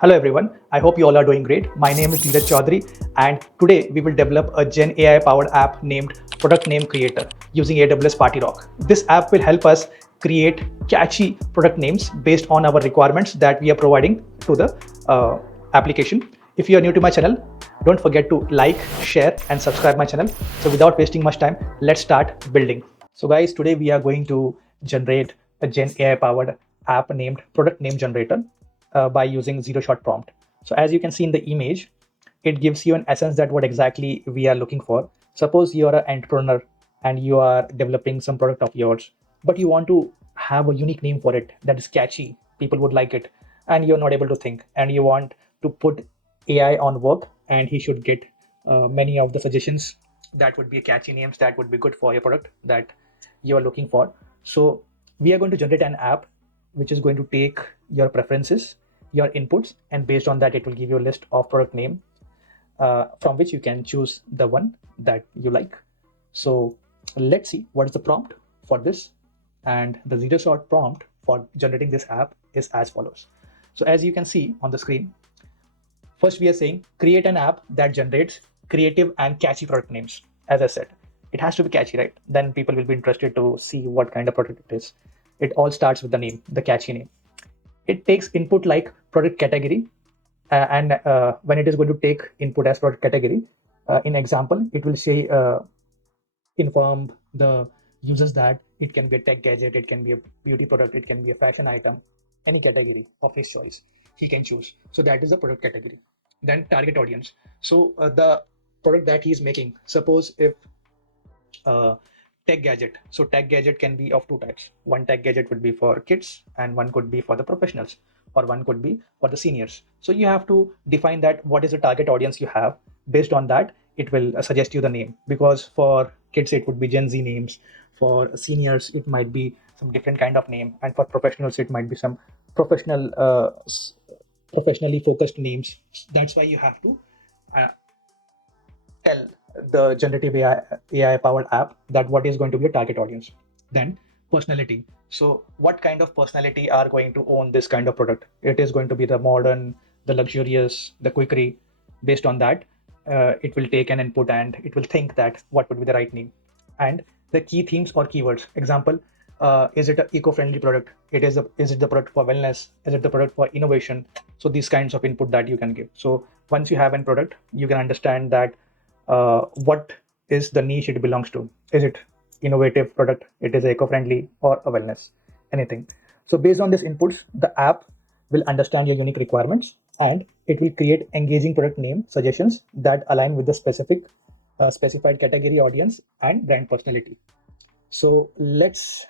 Hello everyone, I hope you all are doing great. My name is Dheeraj Chaudhary and today we will develop a Gen AI powered app named Product Name Creator using AWS PartyRock. This app will help us create catchy product names based on our requirements that we are providing to the application. If you are new to my channel, don't forget to like, share and subscribe my channel. So without wasting much time, let's start building. So guys, today we are going to generate a Gen AI powered app named Product Name Generator by using zero shot prompt. So as you can see in the image, it gives you an essence that what exactly we are looking for. Suppose you are an entrepreneur and you are developing some product of yours, but you want to have a unique name for it that is catchy, people would like it, and you're not able to think, and you want to put AI on work and he should get many of the suggestions that would be catchy names that would be good for your product that you are looking for. So we are going to generate an app which is going to take your preferences, your inputs, and based on that, it will give you a list of product name from which you can choose the one that you like. So let's see what is the prompt for this. And the zero shot prompt for generating this app is as follows. So as you can see on the screen, first we are saying create an app that generates creative and catchy product names. As I said, it has to be catchy, right? Then people will be interested to see what kind of product it is. It all starts with the name, the catchy name. It takes input like product category, and when it is going to take input as product category, in example, it will say inform the users that it can be a tech gadget, it can be a beauty product, it can be a fashion item, any category of his choice he can choose. So that is the product category. Then target audience. So the product that he is making, suppose if tech gadget. So tech gadget can be of two types. One tech gadget would be for kids and one could be for the professionals, or one could be for the seniors. So you have to define that what is the target audience you have. Based on that, it will suggest you the name, because for kids it would be Gen Z names, for seniors it might be some different kind of name, and for professionals it might be some professional professionally focused names. That's why you have to tell the generative AI powered app that what is going to be a target audience. Then personality. So what kind of personality are going to own this kind of product? It is going to be the modern, the luxurious, the quickery. Based on that, it will take an input and it will think that what would be the right name. And the key themes or keywords. Example, is it an eco-friendly product? Is it the product for wellness? Is it the product for innovation? So these kinds of input that you can give. So once you have a product, you can understand that what is the niche it belongs to. Is it innovative product? It is eco-friendly or a wellness, anything. So based on these inputs, the app will understand your unique requirements and it will create engaging product name suggestions that align with the specified category audience and brand personality. So let's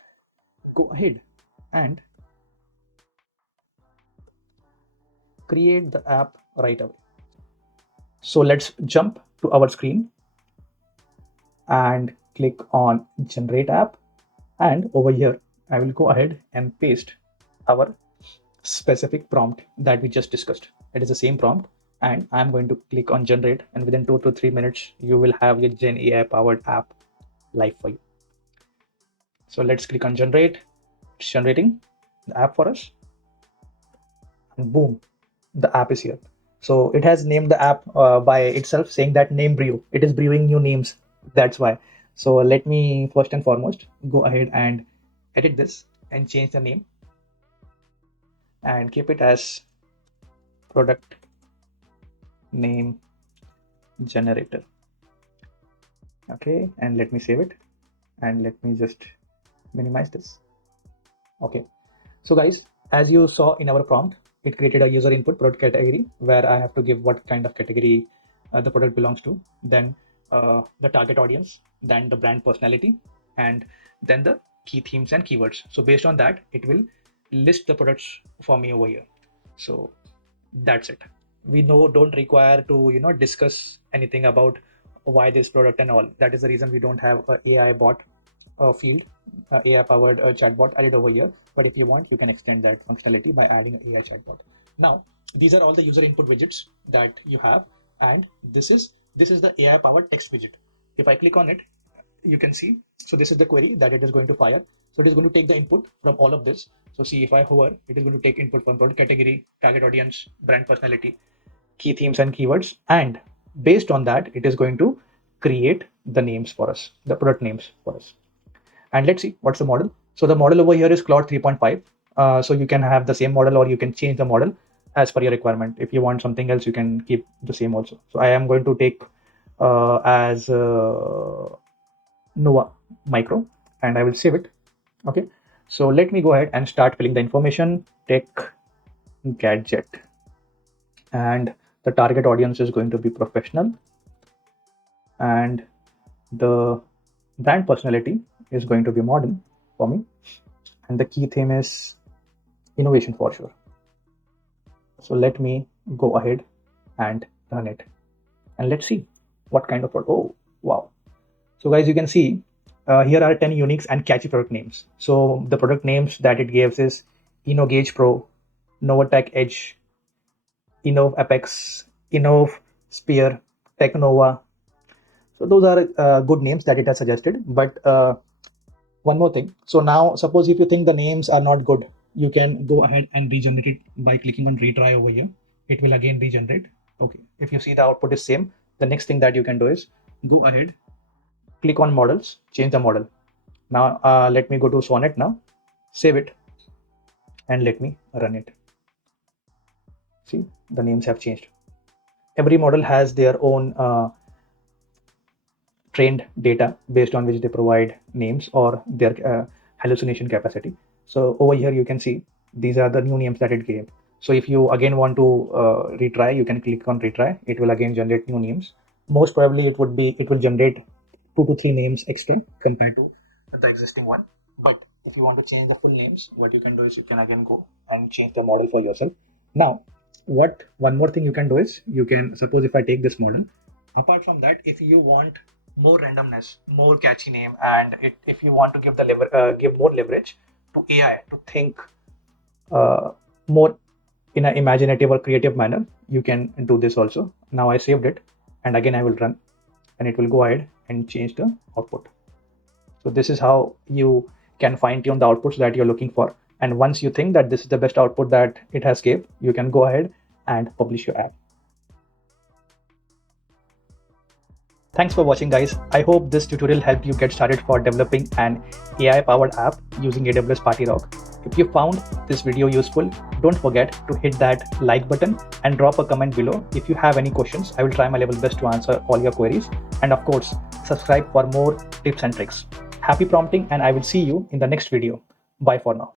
go ahead and create the app right away. So let's jump to our screen and click on generate app, and over here I will go ahead and paste our specific prompt that we just discussed. It is the same prompt, and I'm going to click on generate, and within 2 to 3 minutes you will have your Gen AI powered app live for you. So let's click on generate. It's generating the app for us, and boom, the app is here. So it has named the app by itself, saying that name brew. It is brewing new names. That's why. So let me first and foremost go ahead and edit this and change the name and keep it as product name generator. Okay, and let me save it and let me just minimize this. Okay, so guys, as you saw in our prompt, it created a user input product category where I have to give what kind of category the product belongs to, then the target audience, then the brand personality, and then the key themes and keywords. So based on that, it will list the products for me over here. So that's it. We don't require to discuss anything about why this product and all. That is the reason we don't have a AI bot field, AI powered chatbot added over here. But if you want, you can extend that functionality by adding an AI chatbot. Now these are all the user input widgets that you have, and this is the AI powered text widget. If I click on it, you can see, so this is the query that it is going to fire. So it is going to take the input from all of this. So see, if I hover, it is going to take input from product category, target audience, brand personality, key themes and keywords, and based on that, it is going to create the names for us, the product names for us. And let's see what's the model. So the model over here is Claude 3.5. So you can have the same model or you can change the model as per your requirement. If you want something else, you can keep the same also. So I am going to take as Nova Micro, and I will save it. Okay. So let me go ahead and start filling the information. Tech gadget, and the target audience is going to be professional, and the brand personality is going to be modern for me, and the key theme is innovation for sure. So let me go ahead and run it, and let's see what kind of product. Oh wow. So guys, you can see here are 10 unique and catchy product names. So the product names that it gives is InnoGauge Pro, Novatech Edge, Innov Apex, Innov Spear, Technova. So those are good names that it has suggested. But one more thing. So now suppose if you think the names are not good, you can go ahead and regenerate it by clicking on retry over here. It will again regenerate. Okay. If you see the output is same, the next thing that you can do is go ahead, click on models, change the model. Now let me go to Sonnet now, save it, and let me run it. See, the names have changed. Every model has their own trained data based on which they provide names or their hallucination capacity. So over here you can see these are the new names that it gave. So if you again want to retry, you can click on retry. It will again generate new names. Most probably it will generate 2 to 3 names extra compared to the existing one. But if you want to change the full names, what you can do is you can again go and change the model for yourself. Now, one more thing you can do is you can, suppose if I take this model, apart from that, if you want more randomness, more catchy name, and if you want to give give more leverage to AI to think more in an imaginative or creative manner, you can do this also. Now I saved it, and again I will run, and it will go ahead and change the output. So this is how you can fine tune the outputs that you're looking for. And once you think that this is the best output that it has gave, you can go ahead and publish your app. Thanks for watching, guys. I hope this tutorial helped you get started for developing an AI powered app using AWS PartyRock. If you found this video useful, don't forget to hit that like button and drop a comment below. If you have any questions, I will try my level best to answer all your queries. And of course, subscribe for more tips and tricks. Happy prompting, and I will see you in the next video. Bye for now.